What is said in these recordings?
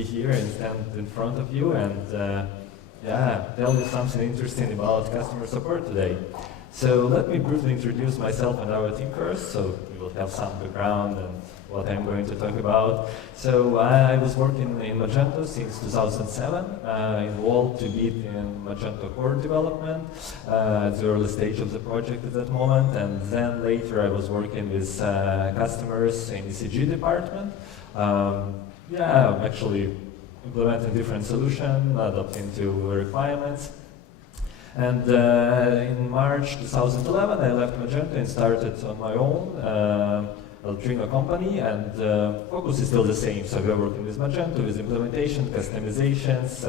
be here and stand in front of you and yeah, tell you something interesting about customer support today. So let me briefly introduce myself and our team first, so you will have some background and what I'm going to talk about. So I was working in Magento since 2007, involved a bit in Magento core development, at the early stage of the project at that moment, and then later I was working with customers in the ECG department. Yeah, actually implementing different solutions, adapting to requirements. And in March 2011, I left Magento and started on my own Eltrino company, and focus is still the same. So we're working with Magento, with implementation, customizations,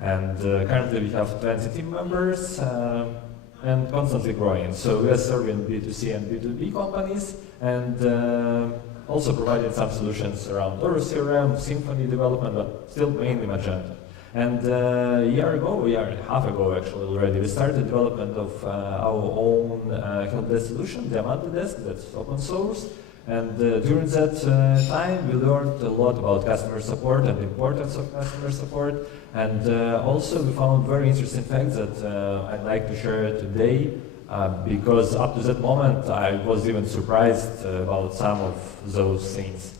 and currently we have 20 team members and constantly growing. So we are serving B2C and B2B companies, and also providing some solutions around Oro CRM, Symphony development, but still mainly Magento. And a year and a half ago actually already, we started development of our own help desk solution, Diamante Desk, that's open source. And during that time, we learned a lot about customer support and the importance of customer support. And also we found very interesting facts that I'd like to share today, because up to that moment, I was even surprised about some of those things.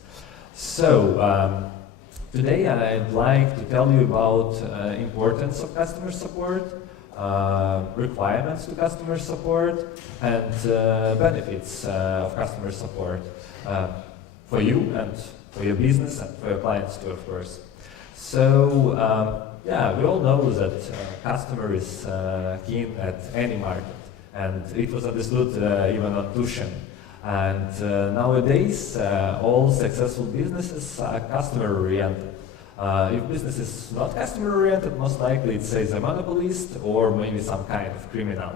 So, today I'd like to tell you about importance of customer support, requirements to customer support, and benefits of customer support for you and for your business and for your clients too, of course. So yeah, we all know that customer is king at any market, and it was understood even on Tushin. And nowadays, all successful businesses are customer-oriented. If business is not customer-oriented, most likely it says a monopolist or maybe some kind of criminal.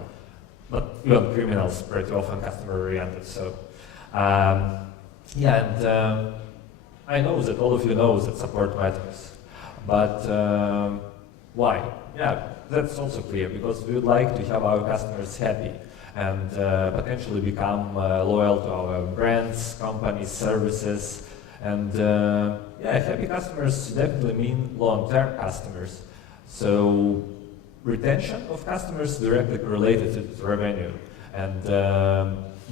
But even criminals pretty often customer-oriented. So yeah, and I know that all of you know that support matters. But why? Yeah, that's also clear, because we would like to have our customers happy and potentially become loyal to our brands, companies, services. And yeah, happy customers definitely mean long-term customers. So retention of customers directly correlated to revenue. And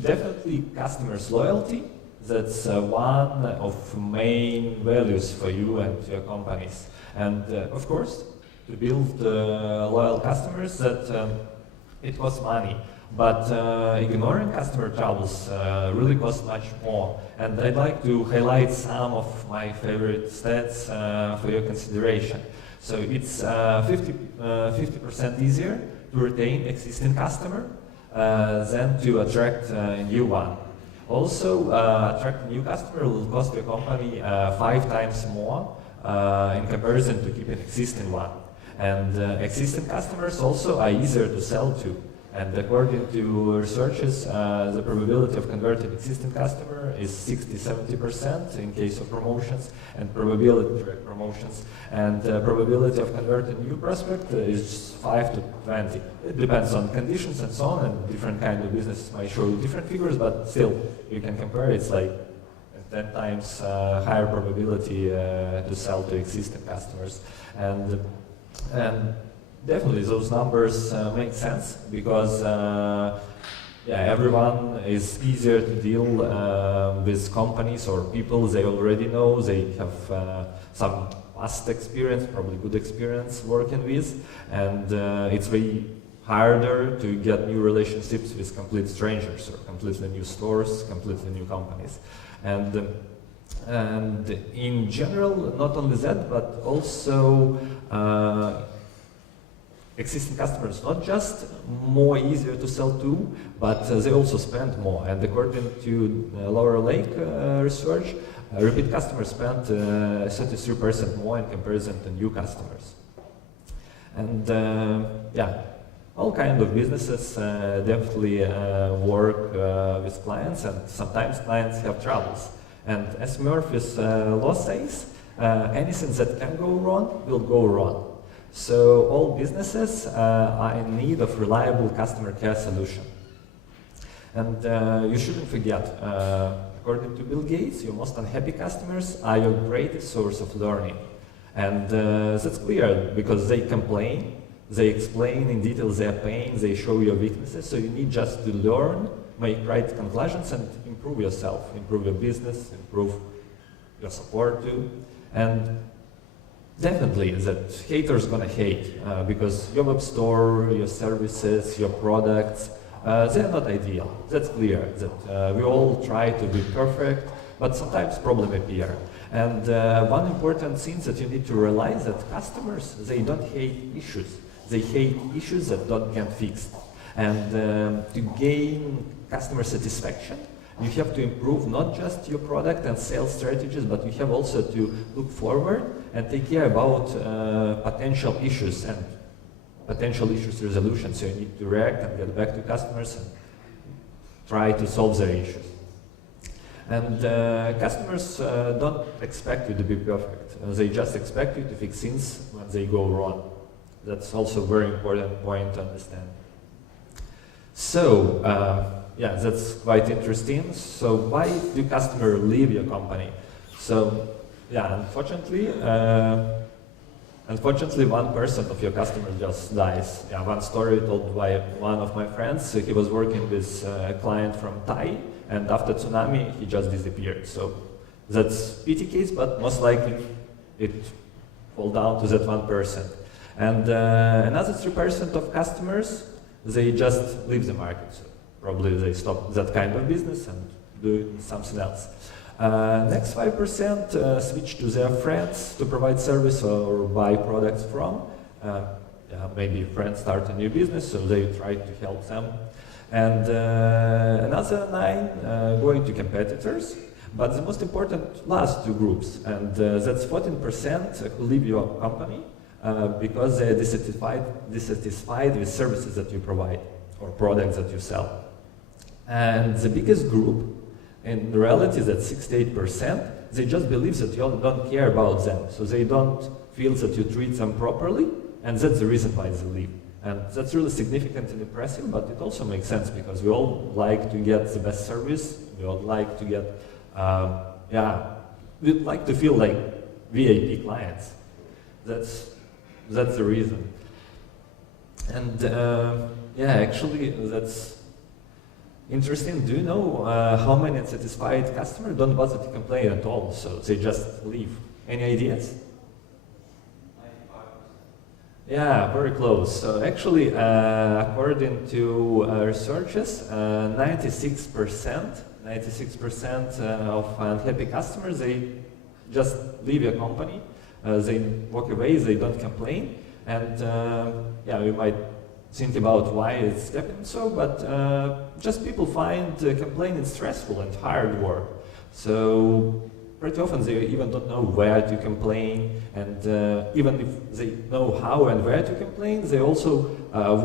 definitely customers' loyalty, that's one of main values for you and your companies. And of course, to build loyal customers, that it costs money. But ignoring customer troubles really costs much more. And I'd like to highlight some of my favorite stats for your consideration. So it's 50% easier to retain existing customer than to attract a new one. Also, attract a new customer will cost your company 5 times more in comparison to keep an existing one. And existing customers also are easier to sell to. And according to researchers, the probability of converting existing customer is 60–70% in case of promotions and probability direct promotions. And probability of converting new prospect is 5 to 20. It depends on conditions and so on, and different kind of businesses might show different figures, but still you can compare. It's like 10 times higher probability to sell to existing customers. And definitely those numbers make sense, because yeah, everyone is easier to deal with companies or people they already know, they have some past experience, probably good experience working with, and it's very harder to get new relationships with complete strangers or completely new stores, completely new companies. And in general, not only that, but also existing customers not just more easier to sell to, but they also spend more. And according to Lower Lake research, repeat customers spend 33% more in comparison to new customers. And yeah, all kinds of businesses definitely work with clients, and sometimes clients have troubles. And as Murphy's law says, anything that can go wrong will go wrong. So all businesses are in need of reliable customer care solution. And you shouldn't forget, according to Bill Gates, your most unhappy customers are your greatest source of learning. And that's clear because they complain, they explain in detail their pain, they show your weaknesses, so you need just to learn, make right conclusions and improve yourself, improve your business, improve your support too. And definitely that haters gonna hate because your web store, your services, your products, they're not ideal. That's clear, that we all try to be perfect, but sometimes problems appear. And one important thing that you need to realize that customers, they don't hate issues. They hate issues that don't get fixed. And to gain customer satisfaction, you have to improve not just your product and sales strategies, but you have also to look forward and take care about potential issues and potential issues resolution. So you need to react and get back to customers and try to solve their issues. And customers don't expect you to be perfect. They just expect you to fix things when they go wrong. That's also a very important point to understand. So, yeah, that's quite interesting. So why do customers leave your company? So, yeah, unfortunately, 1% of your customers just dies. Yeah, one story told by one of my friends. He was working with a client from Thai, and after tsunami, he just disappeared. So that's pity case, but most likely it fall down to that 1%. And another 3% of customers, they just leave the market. So probably they stop that kind of business and do something else. Next 5% switch to their friends to provide service or buy products from. Yeah, maybe friends start a new business, so they try to help them. And another 9 going to competitors. But the most important last 2 groups, and that's 14% who leave your company because they're dissatisfied with services that you provide or products that you sell. And the biggest group, in reality, that's 68%, they just believe that you don't care about them. So they don't feel that you treat them properly, and that's the reason why they leave. And that's really significant and impressive, but it also makes sense because we all like to get the best service, we all like to get, we'd like to feel like VIP clients. That's the reason. And actually, that's interesting. Do you know how many unsatisfied customers don't bother to complain at all? So they just leave. Any ideas? 95%. Yeah, very close. So actually, according to researchers, 96% of unhappy customers, they just leave your company. They walk away, they don't complain. And we might think about why it's happening so, but just people find complaining stressful and hard work. So pretty often they even don't know where to complain, and even if they know how and where to complain, they also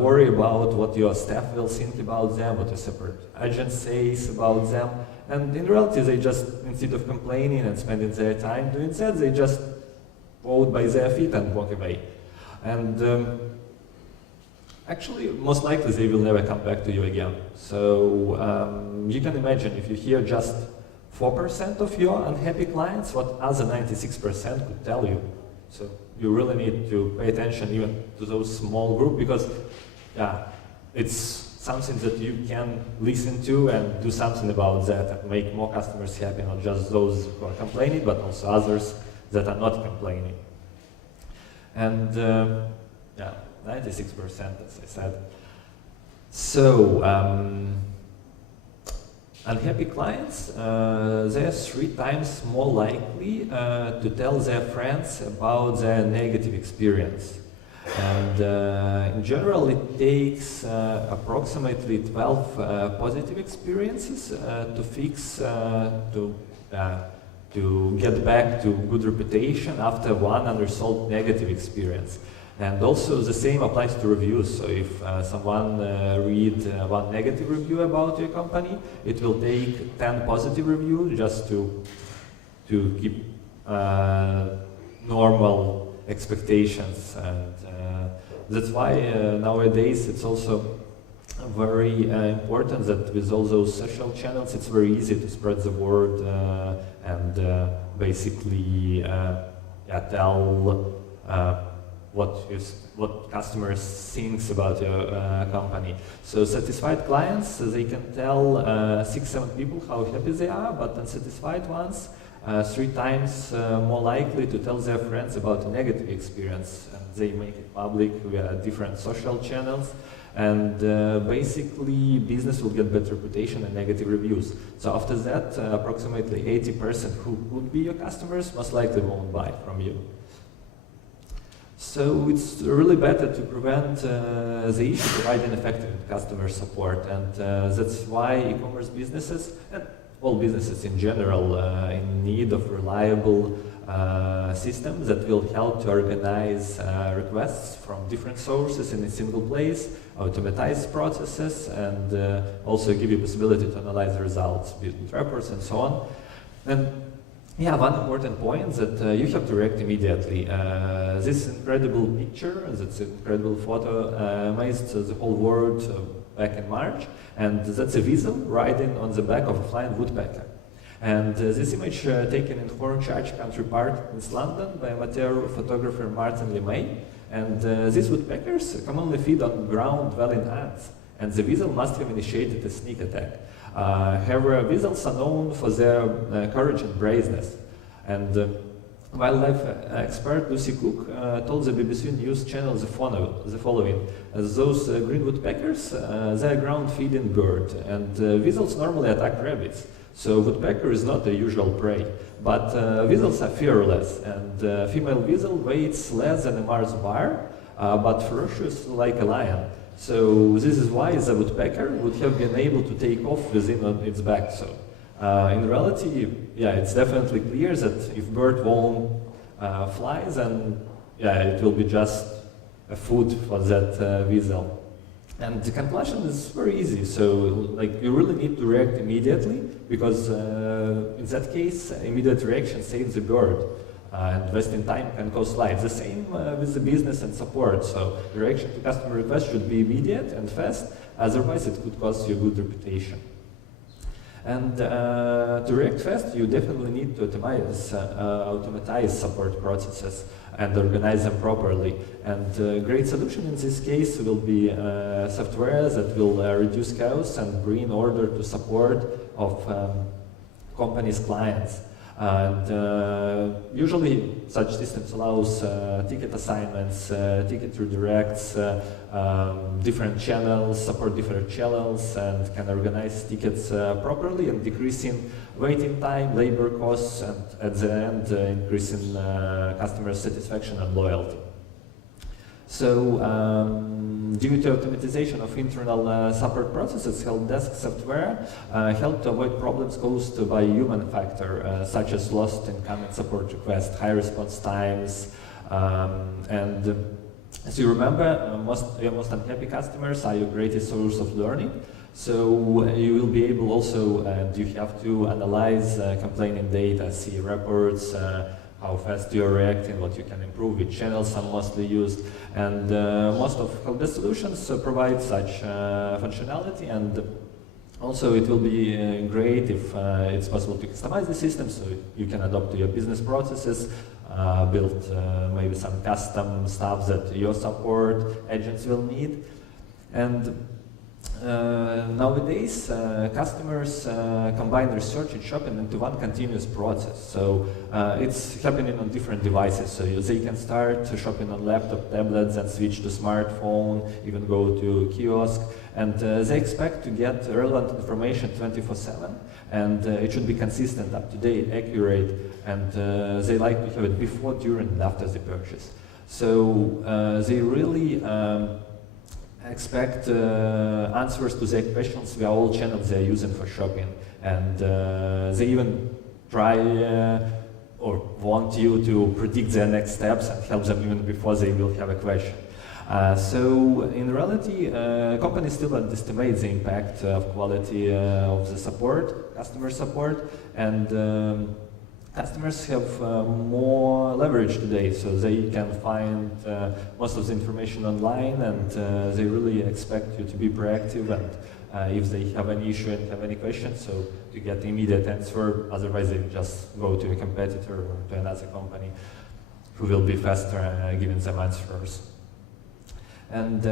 worry about what your staff will think about them, what your separate agent says about them. And in reality, they just, instead of complaining and spending their time doing that, they just hold by their feet and walk away. And actually, most likely they will never come back to you again. So you can imagine if you hear just 4% of your unhappy clients, what other 96% could tell you. So you really need to pay attention even to those small group, because it's something that you can listen to and do something about that and make more customers happy, not just those who are complaining, but also others that are not complaining. And 96%, as I said. So, unhappy clients, they are 3 times more likely to tell their friends about their negative experience. And in general, it takes approximately 12 positive experiences to fix, to get back to good reputation after one unresolved negative experience. And also the same applies to reviews. So if someone read one negative review about your company, it will take 10 positive reviews just to keep normal expectations. And that's why nowadays it's also very important that with all those social channels, it's very easy to spread the word and basically tell what customers thinks about your company. So satisfied clients, they can tell 6-7 people how happy they are, but unsatisfied ones 3 times more likely to tell their friends about a negative experience, and they make it public via different social channels. And basically, business will get bad reputation and negative reviews. So after that, approximately 80% who would be your customers most likely won't buy from you. So it's really better to prevent the issue providing effective customer support, and that's why e-commerce businesses and all businesses in general in need of reliable systems that will help to organize requests from different sources in a single place, automatize processes, and also give you possibility to analyze the results, build reports, and so on. And yeah, one important point that you have to react immediately. This incredible picture, this incredible photo, amazed the whole world back in March, and that's a weasel riding on the back of a flying woodpecker. And this image taken in Hornchurch Country Park in East London by amateur photographer Martin LeMay. And these woodpeckers commonly feed on ground-dwelling ants, and the weasel must have initiated a sneak attack. However, weasels are known for their courage and braveness. And wildlife expert Lucy Cook told the BBC News channel the following. Those green woodpeckers, they are ground-feeding bird, and weasels normally attack rabbits. So woodpecker is not the usual prey, but weasels are fearless, and female weasel weighs less than a Mars bar, but ferocious like a lion. So this is why the woodpecker would have been able to take off within its back. So in reality, yeah, it's definitely clear that if bird won't fly, then yeah, it will be just a food for that weasel. And the conclusion is very easy. So like you really need to react immediately, because in that case, immediate reaction saves the bird. And wasting time can cause life. The same with the business and support. So the reaction to customer requests should be immediate and fast, otherwise it could cost you a good reputation. And to react fast, you definitely need to automatize support processes and organize them properly. And a great solution in this case will be software that will reduce chaos and bring order to support of companies' clients. And usually such systems allows ticket assignments, ticket redirects, different channels, support different channels, and can organize tickets properly and decreasing waiting time, labor costs, and at the end increasing customer satisfaction and loyalty. So due to automatization of internal support processes, help desk software help to avoid problems caused by human factor, such as lost incoming support requests, high response times, and as you remember, your most unhappy customers are your greatest source of learning. So you will be able also, and you have to analyze complaining data, see reports, how fast you're reacting, what you can improve, which channels are mostly used. And most of helpdesk solutions provide such functionality, and also it will be great if it's possible to customize the system so you can adopt to your business processes, build maybe some custom stuff that your support agents will need. And nowadays, customers combine research and shopping into one continuous process. So it's happening on different devices. So they can start shopping on laptop, tablets, and switch to smartphone, even go to kiosk. And they expect to get relevant information 24/7. And it should be consistent, up-to-date, accurate. And they like to have it before, during, and after the purchase. So they really expect answers to their questions via all channels they are using for shopping. And they even try or want you to predict their next steps and help them even before they will have a question. So in reality, companies still underestimate the impact of quality of the support, customer support, and customers have more leverage today, so they can find most of the information online, and they really expect you to be proactive, and if they have any issue and have any questions, so to get immediate answer, otherwise they just go to a competitor or to another company. who will be faster giving them answers. And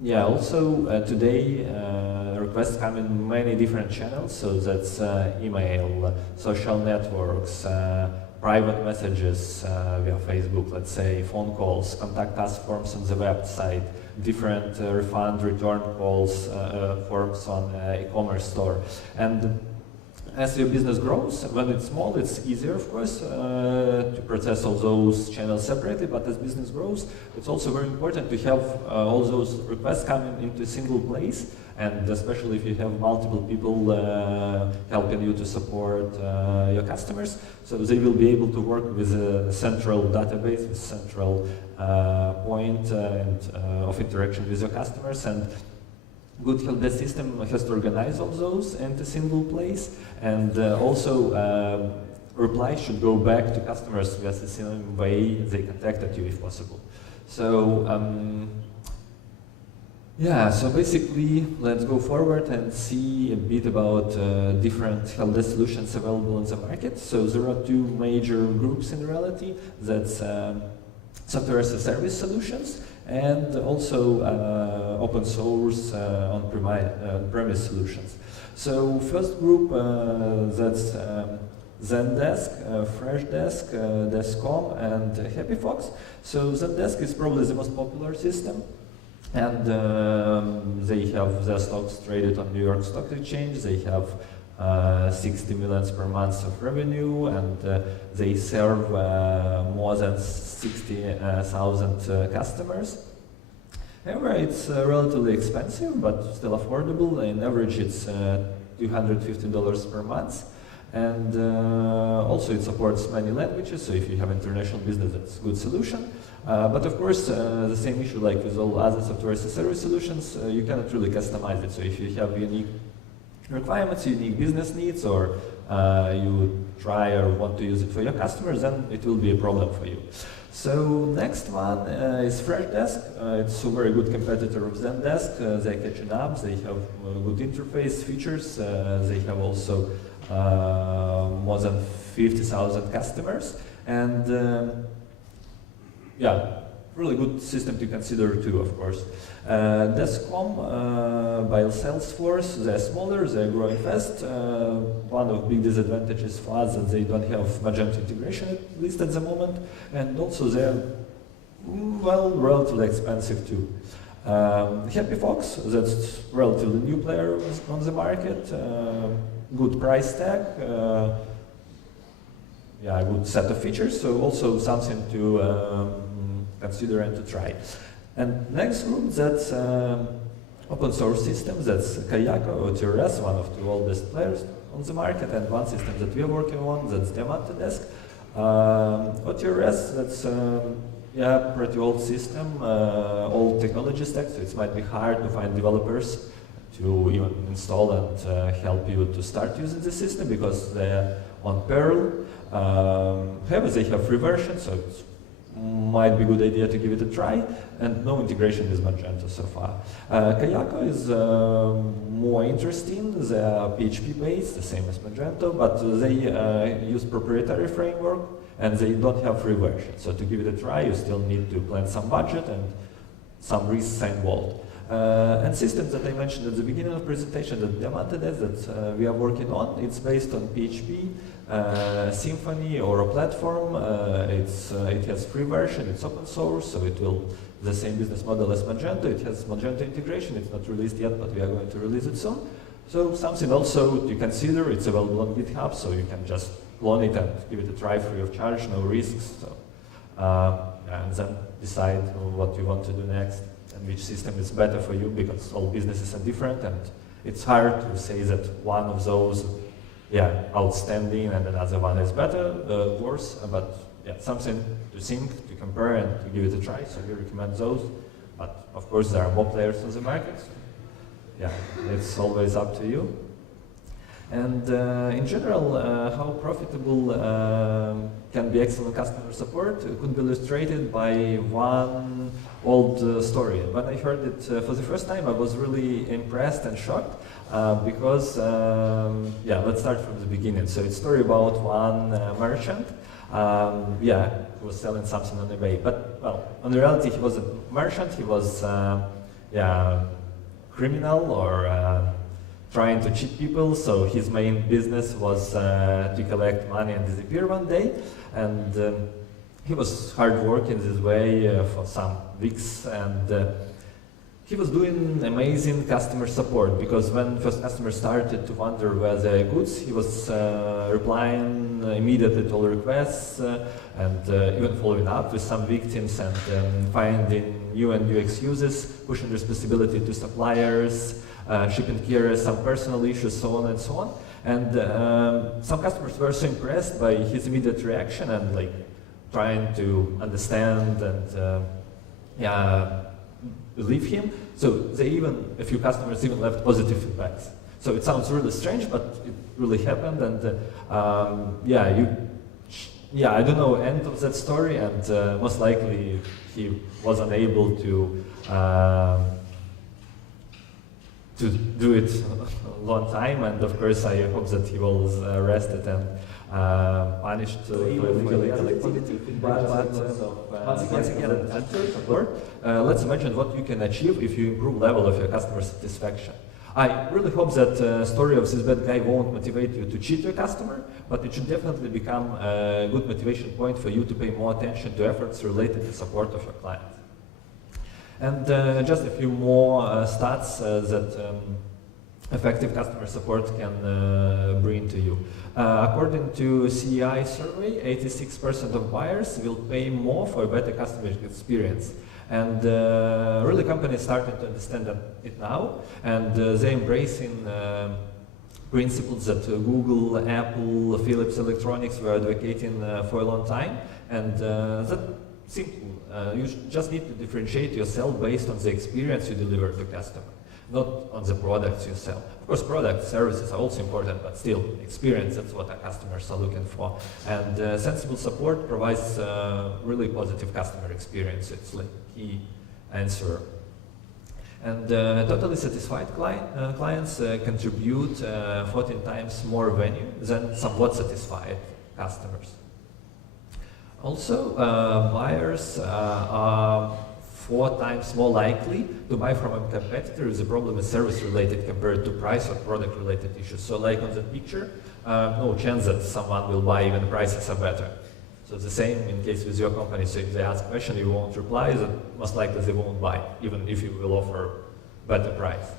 yeah, also today requests come in many different channels, so that's email, social networks, private messages via Facebook, let's say, phone calls, contact us forms on the website, different refund return calls, forms on e-commerce store. And as your business grows, when it's small, it's easier, of course, to process all those channels separately, but as business grows, it's also very important to have all those requests coming into a single place, and especially if you have multiple people helping you to support your customers, so they will be able to work with a central database, a central point of interaction with your customers. And good help desk system has to organize all those into a single place, and also replies should go back to customers with the same way they contacted you if possible. So yeah, so basically let's go forward and see a bit about different help desk solutions available in the market. So there are two major groups in reality. That's software as a service solutions, and also open source on-premise solutions. So first group, that's Zendesk, Freshdesk, Desk.com, and HappyFox. So Zendesk is probably the most popular system, and they have their stocks traded on New York Stock Exchange. They have 60 million per month of revenue, and they serve more than 60,000 customers. However, it's relatively expensive, but still affordable. In average, it's $250 per month. And also it supports many languages, so if you have international business, that's a good solution. But of course, the same issue like with all other software as a service solutions, you cannot really customize it. So if you have unique requirements, unique business needs, or you try or want to use it for your customers, then it will be a problem for you. So next one is Freshdesk. It's a very good competitor of Zendesk. They're catching up. They have good interface features. They have also more than 50,000 customers, and yeah, really good system to consider too, of course. Desk.com by Salesforce, they're smaller, they're growing fast. One of big disadvantages for us that they don't have Magento integration, at least at the moment, and also they're, well, relatively expensive too. HappyFox, that's relatively new player on the market, good price tag, yeah, good set of features, so also something to consider and to try. And next group, that's open source systems, that's Kayako, OTRS, one of the oldest players on the market, and one system that we are working on, that's Desk. OTRS, that's yeah, pretty old system, old technology stack, so it might be hard to find developers to even install and help you to start using the system because they're on Perl. However, they have free version, so it might be a good idea to give it a try, and no integration with Magento so far. Kayako is more interesting. They are PHP based, the same as Magento, but they use proprietary framework and they don't have free version. So to give it a try, you still need to plan some budget and some risks involved. And systems that I mentioned at the beginning of the presentation that that we are working on, it's based on PHP, Symfony or a platform. It has free version, it's open source, so it will the same business model as Magento. It has Magento integration, it's not released yet, but we are going to release it soon. So something also to consider, it's available on GitHub, so you can just clone it and give it a try free of charge, no risks. So, and then decide what you want to do next and which system is better for you, because all businesses are different and it's hard to say that one of those, yeah, outstanding and another one is better, worse, but yeah, something to think, to compare and to give it a try, so we recommend those. But of course there are more players on the market, so yeah, it's always up to you. And in general, how profitable can be excellent customer support could be illustrated by one old story. When I heard it for the first time, I was really impressed and shocked because, yeah, let's start from the beginning. So it's a story about one merchant, yeah, who was selling something on eBay. But, well, in reality, he was a merchant, he was criminal or trying to cheat people, so his main business was to collect money and disappear one day. And he was hard working this way for some weeks, and he was doing amazing customer support, because when first customers started to wonder where their goods, he was replying immediately to all requests and even following up with some victims and finding new and new excuses, pushing responsibility to suppliers, shipping carriers, some personal issues, so on and so on. And some customers were so impressed by his immediate reaction and like trying to understand and believe him. So they even, a few customers even left positive feedbacks. So it sounds really strange, but it really happened. And I don't know end of that story, and most likely he was unable to do it a long time. And of course, I hope that he was arrested and punished for illegal activity. But once again, let's imagine what you can achieve if you improve level of your customer satisfaction. I really hope that story of this bad guy won't motivate you to cheat your customer, but it should definitely become a good motivation point for you to pay more attention to efforts related to support of your client. And just a few more stats that effective customer support can bring to you. According to CEI survey, 86% of buyers will pay more for a better customer experience. And really companies starting to understand it now, and they're embracing principles that Google, Apple, Philips Electronics were advocating for a long time. And that's simple. You just need to differentiate yourself based on the experience you deliver to customer, not on the products you sell. Of course, products, services are also important, but still, experience, that's what our customers are looking for. And sensible support provides really positive customer experience. It's like key answer. And totally satisfied clients contribute 14 times more revenue than somewhat satisfied customers. Also, buyers are 4 times more likely to buy from a competitor if the problem is service-related compared to price or product-related issues. So like on the picture, no chance that someone will buy even prices are better. So the same in case with your company. So if they ask a question, you won't reply, then most likely they won't buy, even if you will offer better price.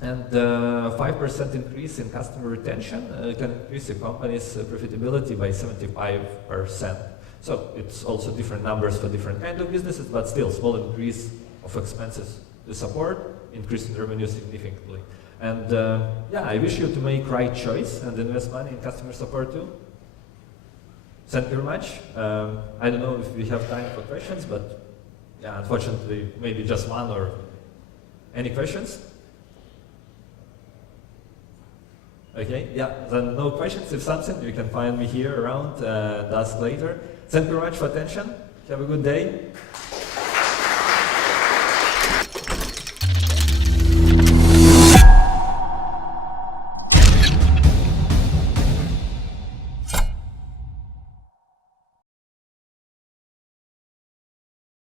And 5% increase in customer retention can increase the company's profitability by 75%. So it's also different numbers for different kind of businesses, but still small increase of expenses to support, increase in revenue significantly. And I wish you to make right choice and invest money in customer support too. Thank you very much. I don't know if we have time for questions, but yeah, unfortunately, maybe just one or any questions? Okay, yeah, then no questions. If something, you can find me here around, ask later. Thank you very much for attention. Have a good day.